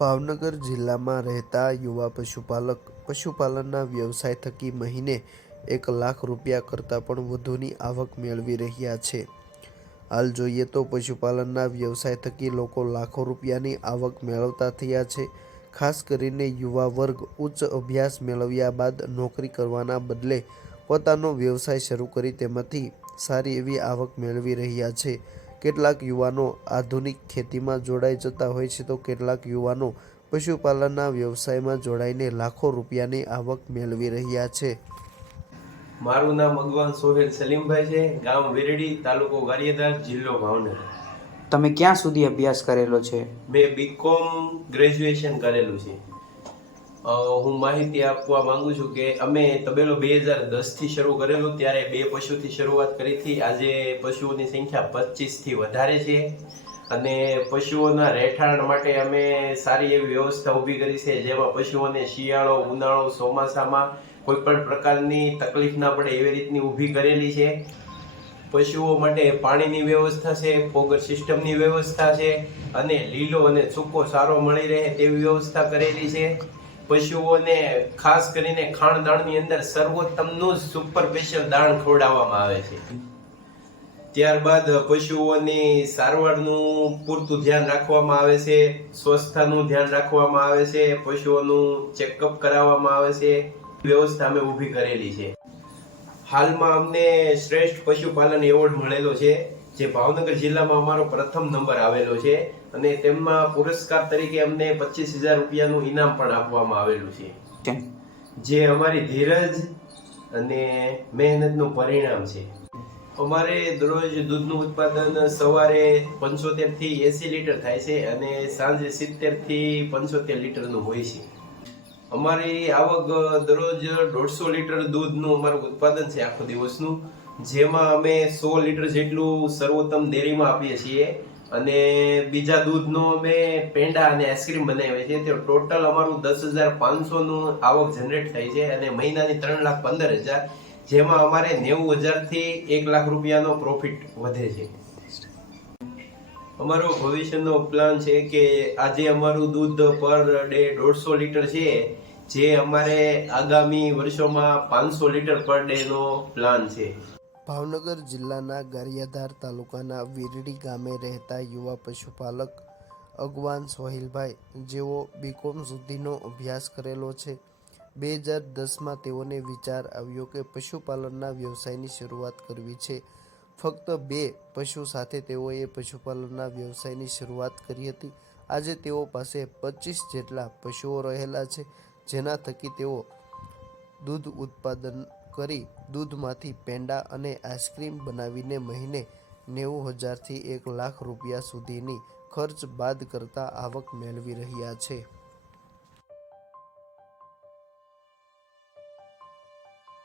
ભાવનગર જિલ્લામાં રહેતા યુવા પશુપાલક પશુપાલનના વ્યવસાય થકી મહિને 1 લાખ રૂપિયા કરતાં પણ વધુની આવક મેળવી રહ્યા છે। હાલ જોઈએ તો પશુપાલનના વ્યવસાય થકી લોકો લાખો રૂપિયાની આવક મેળવતા થયા છે। ખાસ કરીને યુવા વર્ગ ઉચ્ચ અભ્યાસ મેળવ્યા બાદ નોકરી કરવાના બદલે પોતાનો વ્યવસાય શરૂ કરી તેમાંથી સારી એવી આવક મેળવી રહ્યા છે। કેટલાક યુવાનો આધુનિક ખેતીમાં જોડાઈ જતા હોય છે તો કેટલાક યુવાનો પશુપાલનના વ્યવસાયમાં જોડાઈને લાખો રૂપિયાની આવક મેળવી રહ્યા છે। મારું નામ અગવાન સોહેલ સલીમભાઈ છે, ગામ વેરડી, તાલુકો ગારિયાધાર, જિલ્લો ભાવનગર। તમે ક્યાં સુધી અભ્યાસ કરેલો છે? મેં બીકોમ ગ્રેજ્યુએશન કરેલું છે। હું માહિતી આપવા માંગુ છું કે અમે તબેલો 2010 થી શરૂ કરેલો, ત્યારે 2 પશુથી શરૂઆત કરી હતી। આજે પશુઓની સંખ્યા 25 થી વધારે છે અને પશુઓના રહેઠાણ માટે અમે સારી એવી વ્યવસ્થા ઊભી કરી છે, જેમાં પશુઓને શિયાળો, ઉનાળો, ચોમાસામાં કોઈ પણ પ્રકારની તકલીફ ના પડે એવી રીતની ઊભી કરેલી છે। પશુઓ માટે પાણીની વ્યવસ્થા છે, ફોગર સિસ્ટમની વ્યવસ્થા છે અને લીલો અને સૂકો ચારો મળી રહે તેવી વ્યવસ્થા કરેલી છે। પશુઓને ખાસ કરીને ખાણદાણની અંદર સર્વોત્તમનું સુપર સ્પેશિયલ દાણ ખવડાવવામાં આવે છે। ત્યારબાદ પશુઓની સારવારનું પૂરતું ધ્યાન રાખવામાં આવે છે, સ્વસ્થતાનું ધ્યાન રાખવામાં આવે છે, પશુઓનું ચેકઅપ કરાવવામાં આવે છે, વ્યવસ્થા અમે ઊભી કરેલી છે। હાલમાં અમને શ્રેષ્ઠ પશુપાલન એવોર્ડ મળેલો છે, જે ભાવનગર જિલ્લામાં અમારો પ્રથમ નંબર આવેલો છે અને તેમાં પુરસ્કાર તરીકે અમને 25,000 રૂપિયાનું ઇનામ પણ આપવામાં આવેલું છે, જે અમારી ધીરજ અને મહેનતનું પરિણામ છે। અમારે દરરોજ દૂધનું ઉત્પાદન સવારે 75 થી 80 લીટર થાય છે અને સાંજે 70 થી 75 લીટરનું હોય છે। અમારી આવક દરરોજ 150 લીટર દૂધનું અમારું ઉત્પાદન છે આખો દિવસનું, જેમાં અમે 100 લીટર જેટલું સર્વોત્તમ ડેરીમાં આપીએ છીએ અને બીજા દૂધનો અમે પેંડા અને આઈસ્ક્રીમ બનાવીએ છીએ। તો ટોટલ અમારું 10,500 નું આવક જનરેટ થાય છે અને મહિનાની 3,15,000, જેમાં અમારે 90,000 થી 1 લાખ રૂપિયાનો પ્રોફિટ વધે છે। અમારો ભવિષ્યનો પ્લાન છે કે આજે અમારું દૂધ પર ડે 150 લીટર છે, જે અમારે આગામી વર્ષોમાં 500 લીટર પર ડે નો પ્લાન છે। ભાવનગર જિલ્લાના ગારિયાધાર તાલુકાના વીરડી ગામે રહેતા યુવા પશુપાલક અગવાન સોહેલભાઈ, જેઓ બીકોમ સુધીનો અભ્યાસ કરેલો છે, 2010માં તેઓને વિચાર આવ્યો કે પશુપાલનના વ્યવસાયની શરૂઆત કરવી છે। ફક્ત 2 પશુ સાથે તેઓએ પશુપાલનના વ્યવસાયની શરૂઆત કરી હતી। આજે તેઓ પાસે 25 જેટલા પશુઓ રહેલા છે, જેના થકી તેઓ દૂધ ઉત્પાદન કરી દૂધમાંથી પેંડા અને આઈસ્ક્રીમ બનાવીને મહિને 90,000 થી 1 લાખ રૂપિયા સુધીની ખર્ચ બાદ કરતા આવક મેળવી રહ્યા છે।